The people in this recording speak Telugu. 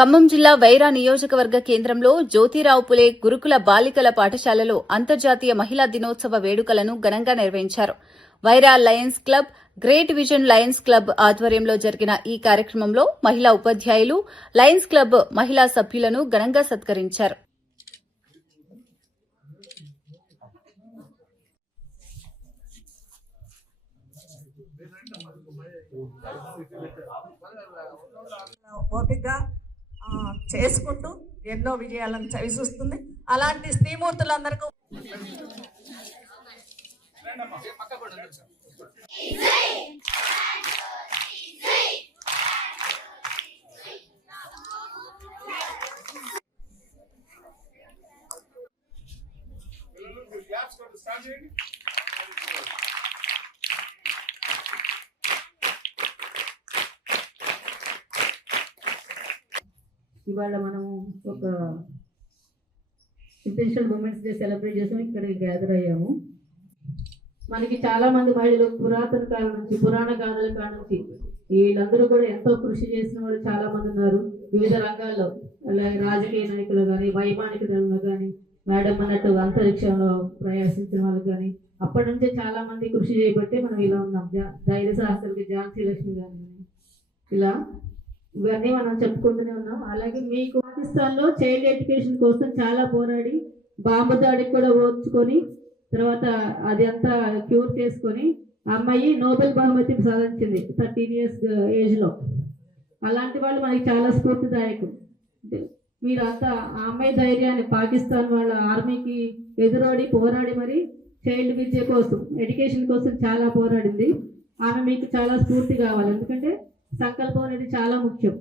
ఖమ్మం జిల్లా వైరా నియోజకవర్గ కేంద్రంలో జ్యోతిరావు పులే గురుకుల బాలికల పాఠశాలలో అంతర్జాతీయ మహిళా దినోత్సవ వేడుకలను ఘనంగా నిర్వహించారు. Wyra Lions club, great vision Lions club ఆధ్వర్యంలో జరిగిన ఈ కార్యక్రమంలో మహిళా ఉపాధ్యాయులు, లయన్స్ క్లబ్ మహిళా సభ్యులను ఘనంగా సత్కరించారు. ఓపికగా చేసుకుంటూ ఎన్నో విజయాలను చవిచూస్తుంది. అలాంటి స్త్రీమూర్తులందరికీ ఇవాళ మనము ఒక ఇంటర్నేషనల్ ఉమెన్స్ డే సెలబ్రేట్ చేసాం. ఇక్కడికి గ్యాదర్ అయ్యాము. మనకి చాలా మంది మహిళలు పురాతన కాలం నుంచి, పురాణ గాథల కాలం నుంచి వీళ్ళందరూ కూడా ఎంతో కృషి చేసిన వాళ్ళు చాలా మంది ఉన్నారు. వివిధ రంగాల్లో అలాగే రాజకీయ నాయకులు కానీ, వైమానిక దళంలో కానీ, మేడం అన్నట్టు అంతరిక్షంలో ప్రయాసించిన వాళ్ళు కానీ, అప్పటి నుంచే చాలా మంది కృషి చేయబట్టే మనం ఇలా ఉన్నాం. ధైర్య సాహసాలకి ఝాన్సీ లక్ష్మి కానీ ఇలా ఇవన్నీ మనం చెప్పుకుంటూనే ఉన్నాం. అలాగే మీకు పాకిస్తాన్లో చైల్డ్ ఎడ్యుకేషన్ కోసం చాలా పోరాడి బాంబు దాడికి కూడా ఓర్చుకొని తర్వాత అది అంతా క్యూర్ చేసుకొని అమ్మాయి నోబెల్ బహుమతి సాధించింది 13 years ఏజ్లో. అలాంటి వాళ్ళు మనకి చాలా స్ఫూర్తిదాయకం. మీరంతా ఆ అమ్మాయి ధైర్యాన్ని, పాకిస్తాన్ వాళ్ళ ఆర్మీకి ఎదురోడి పోరాడి మరి చైల్డ్ విద్య కోసం, ఎడ్యుకేషన్ కోసం చాలా పోరాడింది. ఆమె మీకు చాలా స్ఫూర్తి కావాలి. ఎందుకంటే సంకల్పం అనేది చాలా ముఖ్యం.